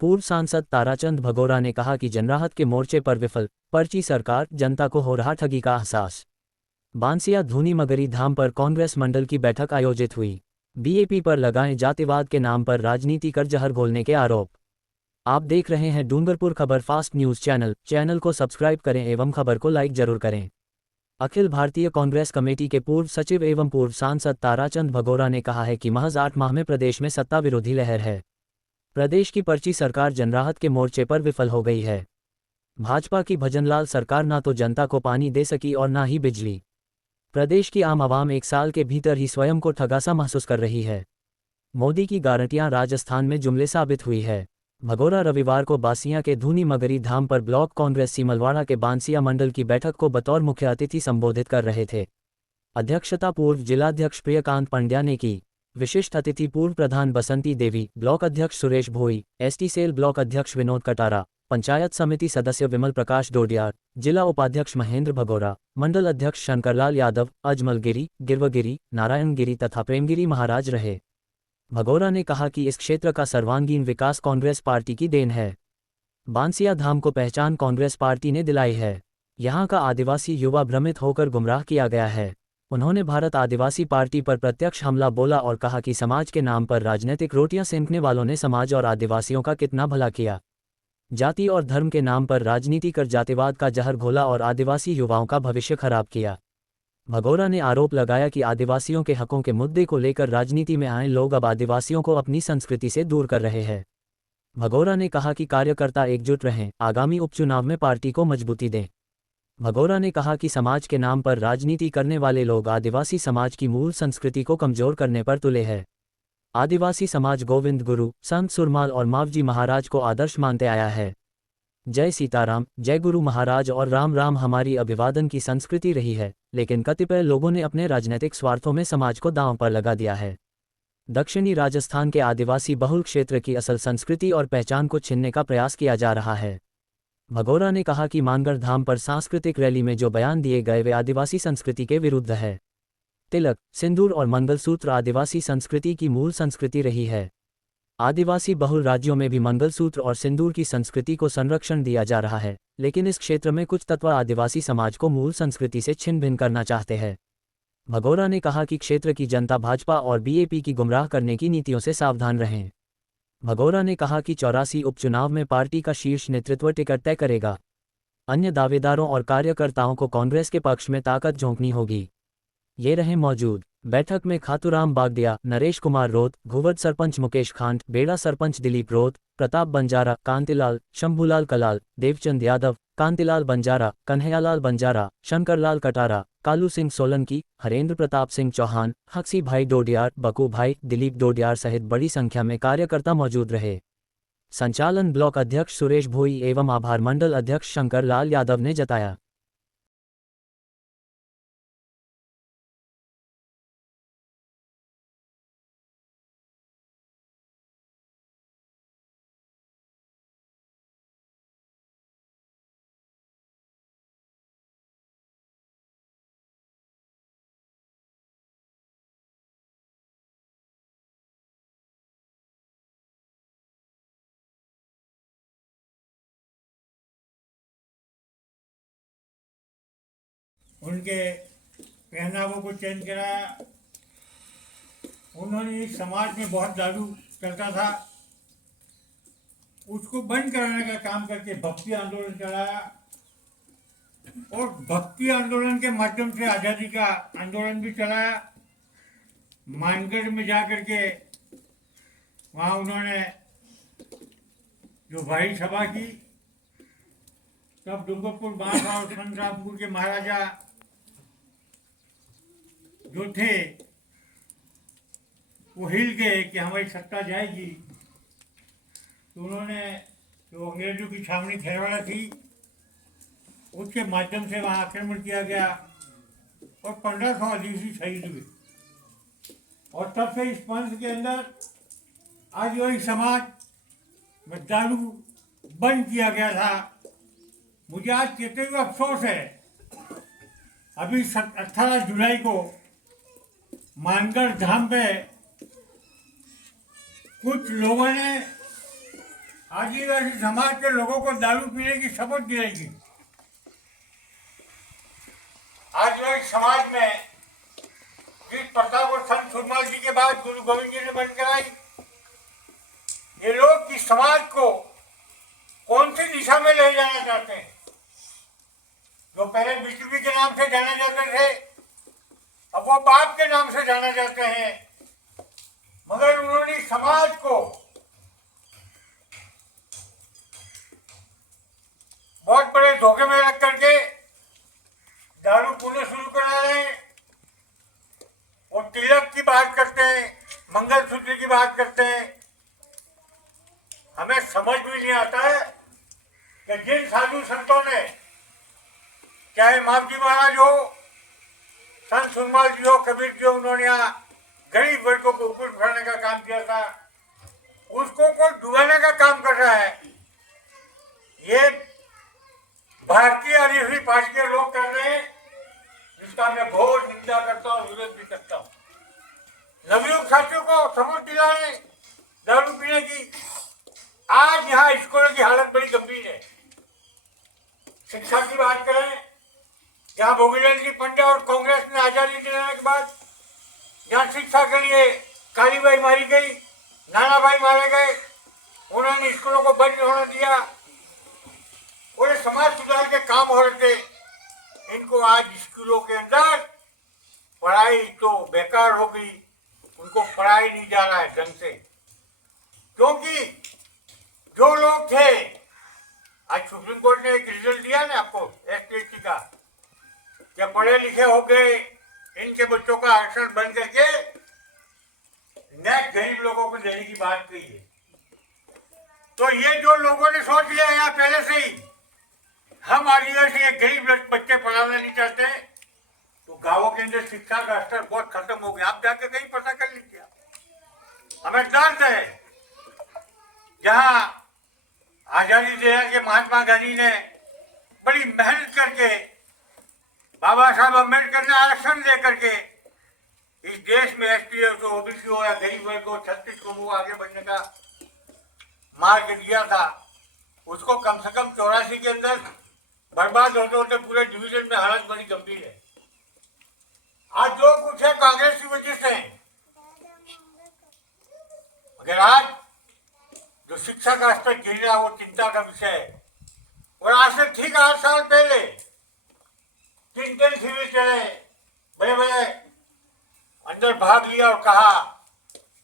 पूर्व सांसद ताराचंद भगोरा ने कहा कि जनराहत के मोर्चे पर विफल पर्ची सरकार, जनता को हो रहा ठगी का एहसास। बांसिया धूनी मगरी धाम पर कांग्रेस मंडल की बैठक आयोजित हुई। बीएपी पर लगाए जातिवाद के नाम पर राजनीति कर जहर घोलने के आरोप। आप देख रहे हैं डूंगरपुर खबर फास्ट न्यूज चैनल को सब्सक्राइब करें एवं खबर को लाइक जरूर करें। अखिल भारतीय कांग्रेस कमेटी के पूर्व सचिव एवं पूर्व सांसद ताराचंद भगोरा ने कहा है कि महज 8 माह में प्रदेश में सत्ता विरोधी लहर है। प्रदेश की पर्ची सरकार जनराहत के मोर्चे पर विफल हो गई है। भाजपा की भजनलाल सरकार ना तो जनता को पानी दे सकी और ना ही बिजली। प्रदेश की आम आवाम 1 साल के भीतर ही स्वयं को ठगासा महसूस कर रही है। मोदी की गारंटियां राजस्थान में जुमले साबित हुई है। भगोरा रविवार को बांसिया के धूनी मगरी धाम पर ब्लॉक कांग्रेस सीमलवाड़ा के बांसिया मंडल की बैठक को बतौर मुख्य अतिथि संबोधित कर रहे थे। अध्यक्षता पूर्व जिलाध्यक्ष प्रियकांत पंड्या ने की। विशिष्ट अतिथि पूर्व प्रधान बसंती देवी, ब्लॉक अध्यक्ष सुरेश भोई, एसटी सेल ब्लॉक अध्यक्ष विनोद कटारा, पंचायत समिति सदस्य विमल प्रकाश डोडियार, जिला उपाध्यक्ष महेंद्र भगोरा, मंडल अध्यक्ष शंकरलाल यादव, अजमलगिरी, गिरवगिरी, नारायणगिरी तथा प्रेमगिरी महाराज रहे। भगोरा ने कहा कि इस क्षेत्र का सर्वांगीण विकास कांग्रेस पार्टी की देन है। बांसिया धाम को पहचान कांग्रेस पार्टी ने दिलाई है। यहाँ का आदिवासी युवा भ्रमित होकर गुमराह किया गया है। उन्होंने भारत आदिवासी पार्टी पर प्रत्यक्ष हमला बोला और कहा कि समाज के नाम पर राजनीतिक रोटियां सेंकने वालों ने समाज और आदिवासियों का कितना भला किया। जाति और धर्म के नाम पर राजनीति कर जातिवाद का जहर घोला और आदिवासी युवाओं का भविष्य खराब किया। भगोरा ने आरोप लगाया कि आदिवासियों के हकों के मुद्दे को लेकर राजनीति में आए लोग अब आदिवासियों को अपनी संस्कृति से दूर कर रहे हैं। भगोरा ने कहा कि कार्यकर्ता एकजुट रहें, आगामी उपचुनाव में पार्टी को मजबूती दें। भगोरा ने कहा कि समाज के नाम पर राजनीति करने वाले लोग आदिवासी समाज की मूल संस्कृति को कमजोर करने पर तुले हैं। आदिवासी समाज गोविंद गुरु, संत सुरमाल और मावजी महाराज को आदर्श मानते आया है। जय सीताराम, जय गुरु महाराज और राम राम हमारी अभिवादन की संस्कृति रही है, लेकिन कतिपय लोगों ने अपने राजनीतिक स्वार्थों में समाज को दांव पर लगा दिया है। दक्षिणी राजस्थान के आदिवासी बहुल क्षेत्र की असल संस्कृति और पहचान को छीनने का प्रयास किया जा रहा है। भगोरा ने कहा कि मानगढ़ धाम पर सांस्कृतिक रैली में जो बयान दिए गए वे आदिवासी संस्कृति के विरुद्ध है। तिलक, सिंदूर और मंगलसूत्र आदिवासी संस्कृति की मूल संस्कृति रही है। आदिवासी बहुल राज्यों में भी मंगलसूत्र और सिंदूर की संस्कृति को संरक्षण दिया जा रहा है, लेकिन इस क्षेत्र में कुछ तत्व आदिवासी समाज को मूल संस्कृति से छिन्न भिन्न करना चाहते हैं। भगोरा ने कहा कि क्षेत्र की जनता भाजपा और बीएपी की गुमराह करने की नीतियों से सावधान रहें। भगोरा ने कहा कि 84 उपचुनाव में पार्टी का शीर्ष नेतृत्व टिकट तय करेगा। अन्य दावेदारों और कार्यकर्ताओं को कांग्रेस के पक्ष में ताकत झोंकनी होगी। ये रहे मौजूद। बैठक में खातूराम बागडिया, नरेश कुमार रोत, घुवद सरपंच मुकेश खांट, बेड़ा सरपंच दिलीप रोत, प्रताप बंजारा, कांतिलाल, शंभूलाल कलाल, देवचंद यादव, कांतिलाल बंजारा, कन्हैयालाल बंजारा, शंकरलाल कटारा, कालू सिंह सोलंकी, हरेंद्र प्रताप सिंह चौहान, हक्सी भाई डोडियार, बकू भाई, दिलीप डोडियार सहित बड़ी संख्या में कार्यकर्ता मौजूद रहे। संचालन ब्लॉक अध्यक्ष सुरेश भोई एवं आभार मंडल अध्यक्ष शंकरलाल यादव ने जताया। उनके पहनावों को चेंज कराया। उन्होंने इस समाज में बहुत दारू चलता था, उसको बंद कराने का काम करके भक्ति आंदोलन चलाया और भक्ति आंदोलन के माध्यम से आज़ादी का आंदोलन भी चलाया। मानगढ़ में जाकर के वहाँ उन्होंने जो भाई सभा की, तब डूंगरपुर बांस और संतरामपुर के महाराजा जो थे वो हिल गए कि हमारी सत्ता जाएगी। तो उन्होंने जो अंग्रेजों की छावनी खेरवाड़ा थी उसके माध्यम से वहाँ आक्रमण किया गया और 1500 आदिवासी शहीद हुए। और तब से इस पंथ के अंदर आदिवासी समाज में दारू बंद किया गया था। मुझे आज कहते हुए अफसोस है, अभी 18 जुलाई को मानगढ़ धाम पे कुछ लोगों ने आदिवासी समाज के लोगों को दारू पीने की शपथ दिलाएगी। आदिवासी समाज में जिस प्रथा को संत सुरमाल जी के बाद गुरु गोविंद जी ने बंद कराई, ये लोग इस समाज को कौन सी दिशा में ले जाना चाहते हैं? जो पहले बीजेपी के नाम से जाने जाते थे, अब वो बाप के नाम से जाना जाते हैं। मगर उन्होंने समाज को बहुत बड़े धोखे में रख करके दारू पीना शुरू करा रहे हैं। वो तिलक की बात करते हैं, मंगलसूत्र की बात करते हैं। हमें समझ भी नहीं आता है कि जिन साधु संतों ने, चाहे मावजी महाराज हो, संत सुरमाल जी हो, कबीर जी हो, उन्होंने यहाँ गरीब वर्गों को ऊपर उठाने का काम किया था, उसको कोई डुबाने का काम कर रहा है। ये भारतीय आदिवासी पार्टी के लोग कर रहे हैं, जिसका मैं घोर निंदा करता हूँ, विरोध भी करता हूँ। नवयुग साथियों को समझ दिलाए दारू पीने की। आज यहाँ स्कूलों की हालत बड़ी गंभीर है। शिक्षा की बात करें, जहाँ भोगीलाल जी पंड्या और कांग्रेस ने आजादी दिलाने के बाद जहाँ शिक्षा के लिए कालीबाई मारी गई, नानाभाई मारे गए, उन्होंने स्कूलों को बंद होने दिया और ये समाज सुधार के काम हो रहे थे। इनको आज स्कूलों के अंदर पढ़ाई तो बेकार हो गई, उनको पढ़ाई नहीं जा रहा है ढंग से। क्योंकि जो लोग थे, आज सुप्रीम कोर्ट ने एक रिजल्ट दिया ना आपको एसटी का, क्या पढ़े लिखे हो गए, इनके बच्चों का आरक्षण बंद करके नेक्स्ट गरीब लोगों को देने की बात कही है। तो ये जो लोगों ने सोच लिया यहाँ पहले से ही, हम आदिवासी एक गरीब बच्चे पढ़ाना नहीं चाहते, तो गांवों के अंदर शिक्षा का स्तर बहुत खत्म हो गया। आप जाके कहीं पता कर लीजिए। हमें दर्द है, जहां आजादी देने के महात्मा गांधी ने बड़ी मेहनत करके, बाबा साहब अम्बेडकर ने आरक्षण दे करके इस देश में एसटी हो, ओबीसी हो या गरीब वर्ग को, 36 को आगे बढ़ने का मार्ग दिया था। उसको कम से कम 84 के अंदर बर्बाद होते होते पूरे डिवीजन में हालत बड़ी गंभीर है। आज जो कुछ है कांग्रेस की वजह से, मगर आज जो शिक्षा का स्तर गिर रहा वो चिंता का विषय है। और आज से ठीक 8 साल पहले 3 शिविर चले, बड़े बड़े अंदर भाग लिया और कहा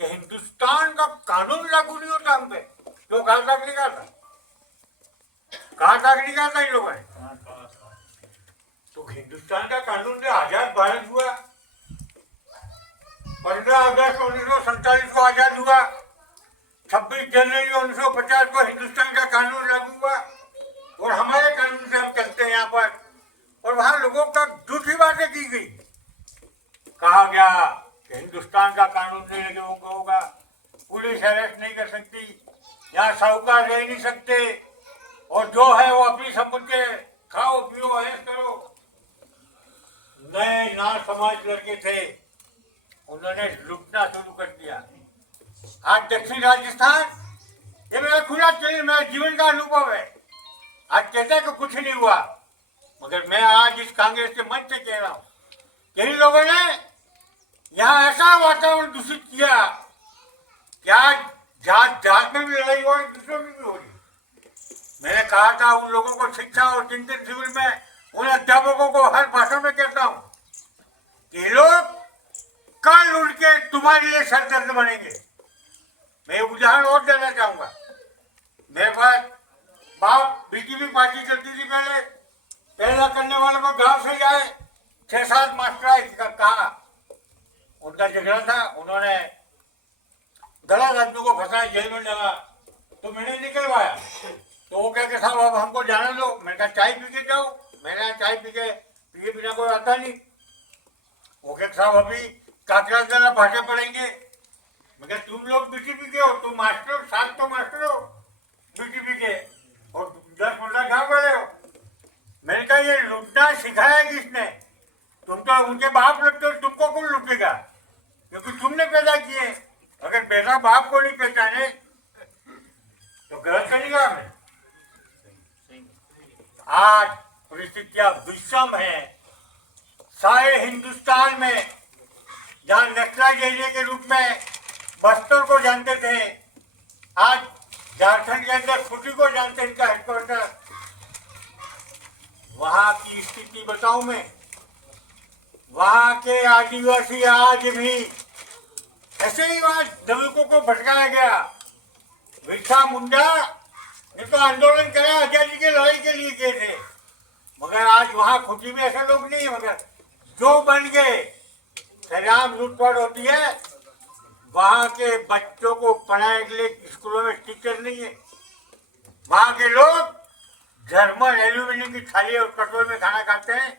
कि हिंदुस्तान का कानून लागू नहीं होता हम पे। जो कहा था कि नहीं कहा था, कहा था कि नहीं कहा था इन लोगों ने? तो हिंदुस्तान का कानून से आजाद भारत हुआ, 15 अगस्त 1947 को आजाद हुआ, 26 जनवरी 1950 को हिंदुस्तान का कानून लागू हुआ और हमारे कानून से हम चलते हैं यहाँ पर। और वहां लोगों का झूठी बातें की गई, कहा गया कि हिंदुस्तान का कानून नहीं लागू होगा, पुलिस अरेस्ट नहीं कर सकती, यहाँ साहूकार रह नहीं सकते, और जो है वो अपनी संपत्ति खाओ पियो ऐश करो। नए ना समाज लड़के थे, उन्होंने लुटना शुरू कर दिया। आज दक्षिण राजस्थान, ये मेरा खुला चलिए, मेरा जीवन का अनुभव है। आज कहते हैं कि कुछ नहीं हुआ, मगर मैं आज इस कांग्रेस के मंच से कह रहा हूँ कि इन लोगों ने यहाँ ऐसा वातावरण दूषित किया कि आज जात जात में भी लड़ाई हो रही, दूसरों में भी हो रही। मैंने कहा था उन लोगों को शिक्षा और चिंतन शिविर में, उन अध्यापकों को हर भाषा में कहता हूँ कि लोग कल उठ के तुम्हारे लिए सरदर्द बनेंगे। मैं उदाहरण और देना चाहूंगा। मेरे पास बाप बीजेपी पार्टी चलती थी पहले, पैदा करने वालों को गांव से जाए 6-7 मास्टर कहा, उनका झगड़ा था, उन्होंने गलत आदमी को फंसाया, जेल में डाला, तो मैंने निकलवाया। तो वो कह के साहब अब हमको जाने दो। मैंने कहा चाय पी के जाओ, मैंने यहाँ चाय पी बिना कोई आता नहीं। वो कह साहब अभी काकरा जरा भाषा पढ़ेंगे। मगर तुम लोग बीजेपी के हो, तुम मास्टर 7 तो मास्टर हो बीजेपी के, और 10-15 गाँव वाले हो। मैंने कहा ये लूटना सिखाया किसने? तुम तो उनके बाप लगते हो, तुमको कौन लूटेगा? क्योंकि तुमने पैदा किए। अगर पैदा बाप को नहीं पहचाने तो गलत करेगा हमें। आज परिस्थितियां विषम है। सारे हिंदुस्तान में जहां नक्सलाइट एरिया के रूप में बस्तर को जानते थे, आज झारखंड के अंदर खुटी को जानते हैं, इनका हेडक्वार्टर। वहां की स्थिति बताऊं मैं, वहां के आदिवासी आज भी ऐसे ही वहां दलितों को भटकाया गया। बिरसा मुंडा ने तो आंदोलन कराया, आजादी की लड़ाई के लिए किए थे, मगर आज वहां खुटी में ऐसे लोग नहीं है। मगर जो बन गए, सरेआम लूटपाट होती है। वहां के बच्चों को पढ़ाने के लिए स्कूलों में टीचर नहीं है। वहां के लोग जर्मन एल्यूमिनियम की थाली और कटोरे में खाना खाते हैं।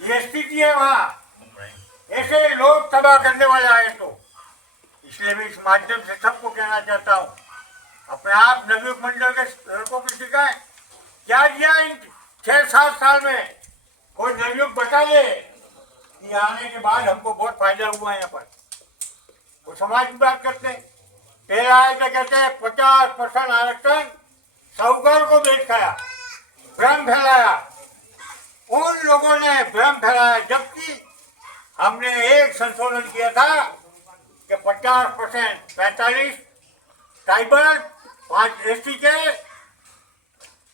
ये स्थिति है वहां। ऐसे लोग तबाह करने वाले आए तो इसलिए मैं इस माध्यम से सबको कहना चाहता हूँ, अपने आप नवयुग मंडल के लड़कों की शिकायत क्या दिया इन 6-7 साल में, कोई नवयुग बता दे कि आने के बाद हमको बहुत फायदा हुआ है। यहाँ पर वो समाज की बात करते हैं। पहला आए तो कहते हैं 50% आरक्षण साहूकार को बेच खाया, भ्रम फैलाया। उन लोगों ने भ्रम फैलाया, जबकि हमने एक संशोधन किया था कि 50% 45 ट्राइबल 5 एसटी के,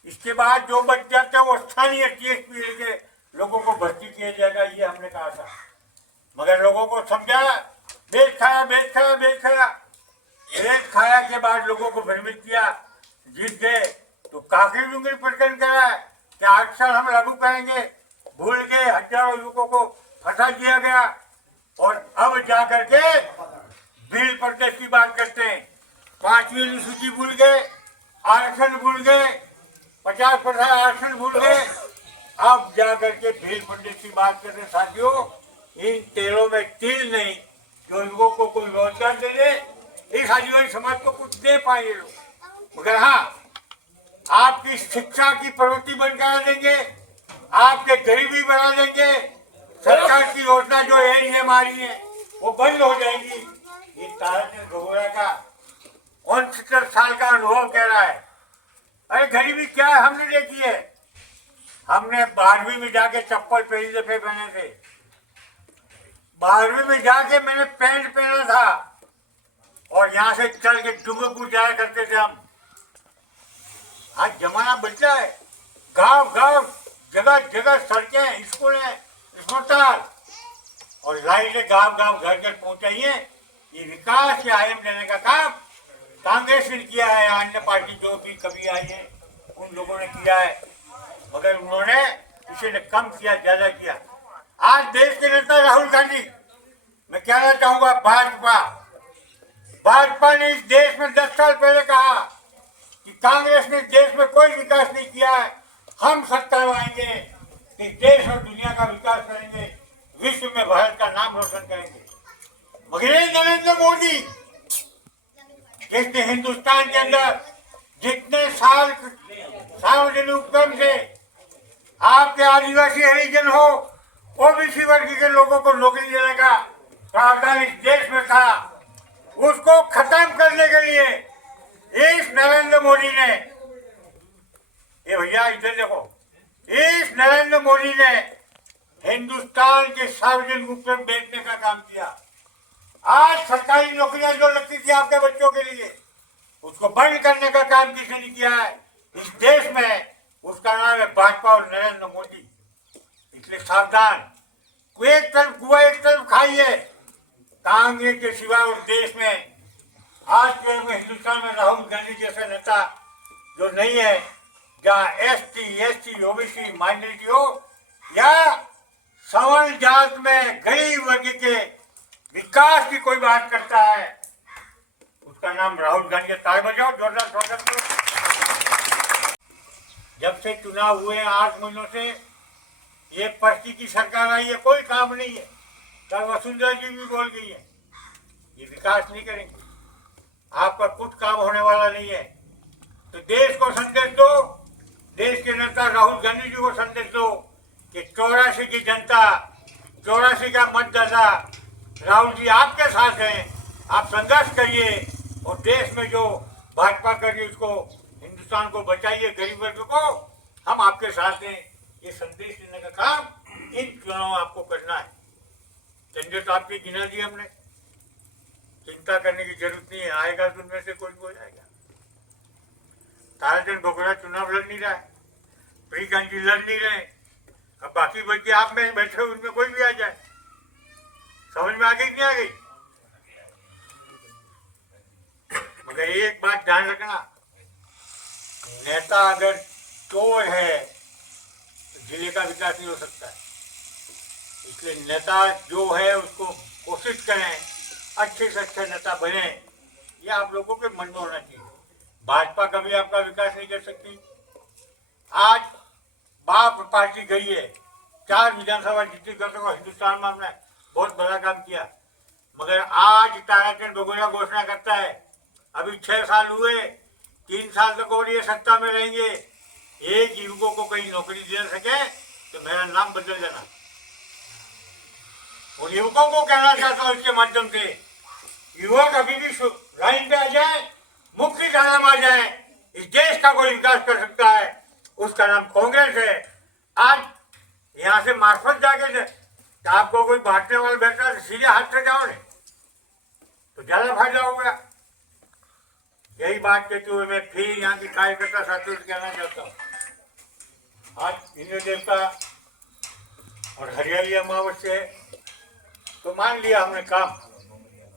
इसके बाद जो बच जाते हैं वो स्थानीय टीएसपी के लोगों को भर्ती किया जाएगा, ये हमने कहा था। मगर लोगों को समझा, बेच खाया बेच खाया बेच खाया। बेच खाया के बाद लोगों को भ्रमित किया, जीत गए तो काफी डूंगरी प्रकरण करा कि आरक्षण हम लागू करेंगे, भूल के हजारों युवकों को फंसा दिया गया। और अब जाकर के बिल प्रदेश की बात करते हैं, 5वीं अनुसूची भूल गए, आरक्षण भूल गए, 50% आरक्षण भूल गए। अब जाकर के भील प्रदेश की बात करते हैं। साथियों, इन तेलों में तिल नहीं, जो लोगों को कोई रोजगार दे दे, इस आदिवासी समाज को कुछ दे पाएंगे लोग। मगर हाँ, आपकी शिक्षा की प्रवृत्ति बंद करा देंगे, आपके गरीबी बढ़ा देंगे, सरकार की योजना जो एनएम आ रही है वो बंद हो जाएंगी। ये ताराचंद भगोड़ा का 69 साल का अनुभव कह रहा है। अरे गरीबी क्या है हमने देखी है। हमने 12वीं में जाके चप्पल पहली दफे पहने थे, 12वीं में जाके मैंने पैंट पहना था और यहाँ से चल के डूंगरपुर जाया करते थे हम। आज जमाना बदला है, गांव गांव जगह जगह सड़कें, स्कूल हैं, अस्पताल और लाइटें गांव गांव घर घर पहुंचाई है। ये विकास या आयाम देने का काम कांग्रेस ने किया है, अन्य पार्टी जो भी कभी आई है उन लोगों ने किया है, मगर उन्होंने किसी ने कम किया, ज्यादा किया। आज देश के नेता राहुल गांधी, मैं कहना चाहूंगा भाजपा ने इस देश में 10 साल पहले कहा कि कांग्रेस ने देश में कोई विकास नहीं किया है, हम सत्ता में आएंगे कि देश और दुनिया का विकास करेंगे, विश्व में भारत का नाम रोशन करेंगे। मगर ये नरेंद्र मोदी, जिसने हिंदुस्तान के अंदर जितने साल सार्वजनिक उपक्रम से आपके आदिवासी हरिजन हो, ओबीसी वर्ग के लोगों को नौकरी देने का प्रावधान इस देश में था, उसको खत्म करने के लिए इस नरेंद्र मोदी ने, ये भैया इधर देखो, इस नरेंद्र मोदी ने हिंदुस्तान के सार्वजनिक उपक्रम बेचने का काम किया। आज सरकारी नौकरियां जो लगती थी आपके बच्चों के लिए, उसको बंद करने का काम किसी ने किया है इस देश में, उसका नाम है भाजपा और नरेंद्र मोदी। इसलिए सावधान, एक तरफ कुआ एक तरफ खाइए। कांग्रेस के सिवा उस देश में आज के हिंदुस्तान में राहुल गांधी जैसा नेता जो नहीं है, जहाँ एसटी, एससी, ओबीसी माइनॉरिटी हो या सवर्ण जात में गरीब वर्ग के विकास की कोई बात करता है, उसका नाम राहुल गांधी। ताली बजाओ, जोरदार स्वागत करो। जब से चुनाव हुए 8 महीनों से ये पर्ची की सरकार आई है, कोई काम नहीं है। कल वसुंधरा जी भी बोल गई है, ये विकास नहीं करेंगे, आपका कुछ काम होने वाला नहीं है। तो देश को संदेश दो, देश के नेता राहुल गांधी जी को संदेश दो कि 84 की जनता, 84 का मतदाता राहुल जी आपके साथ हैं, आप संघर्ष करिए और देश में जो भाजपा कर रही है उसको हिंदुस्तान को बचाइए, गरीब वर्ग को हम आपके साथ हैं, ये संदेश देने का काम इन चुनाव आपको करना है। झंझट तो आपकी गिना दी हमने, चिंता करने की जरूरत नहीं है, आएगा तो उनमें से कोई हो जाएगा। ताराचंद भगोड़ा चुनाव लड़ नहीं रहा है, प्रियकांत जी लड़ नहीं रहे, अब बाकी बच्चे आप में बैठे उनमें कोई भी आ जाए। समझ में आ गई नहीं आ गई? मगर एक बात ध्यान रखना, नेता अगर चोर है तो जिले का विकास नहीं हो सकता है। इसलिए नेता जो है उसको कोशिश करें अच्छे से अच्छे नेता बने, ये आप लोगों के मन में होना चाहिए। भाजपा कभी आपका विकास नहीं कर सकती। आज बाप पार्टी गई है, 4 विधानसभा जीती करते को हिंदुस्तान में हमने बहुत बड़ा काम किया, मगर आज ताराचंद भगोड़ा घोषणा करता है अभी 6 साल हुए, 3 साल तक और ये सत्ता में रहेंगे, एक युवकों को कहीं नौकरी दे सके तो मेरा नाम बदल देना। और युवकों को कहना चाहता हूँ इसके माध्यम से, युवक अभी भी लाइन पे आ जाए, मुख्य धारा में आ जाए, इस देश का कोई विकास कर सकता है, उसका नाम कांग्रेस है। आज यहाँ से मार्फत जाके तो आपको कोई बांटने वाला बैठा है, सीधे हाथ से जाओ ने तो ज्यादा फायदा होगा। यही बात कहते हुए मैं फिर यहाँ की कार्यकर्ता साथियों से कहना चाहता हूँ, आज इंद्र देवता और हरियाली अमावस्या है तो मान लिया हमने काम,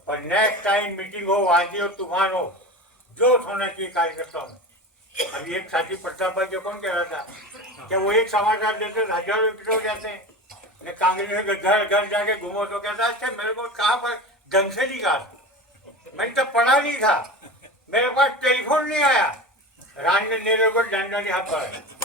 पर नेक्स्ट टाइम मीटिंग हो, आंधी और तूफान हो, जोश होना चाहिए कार्यकर्ताओं में। अभी एक साथी प्रताप भाई जो कौन कह रहा था कि वो एक समाचार देते हजारों विकेट हो जाते हैं, कांग्रेस में घर घर जाके घूमो तो कहता अच्छा मेरे को कहाँ पर ढंग से नहीं कहा, मैंने तो पढ़ा नहीं था, मेरे पास टेलीफोन नहीं आया, रान ने नेहरू को डंडा नहीं हाथ पड़ा।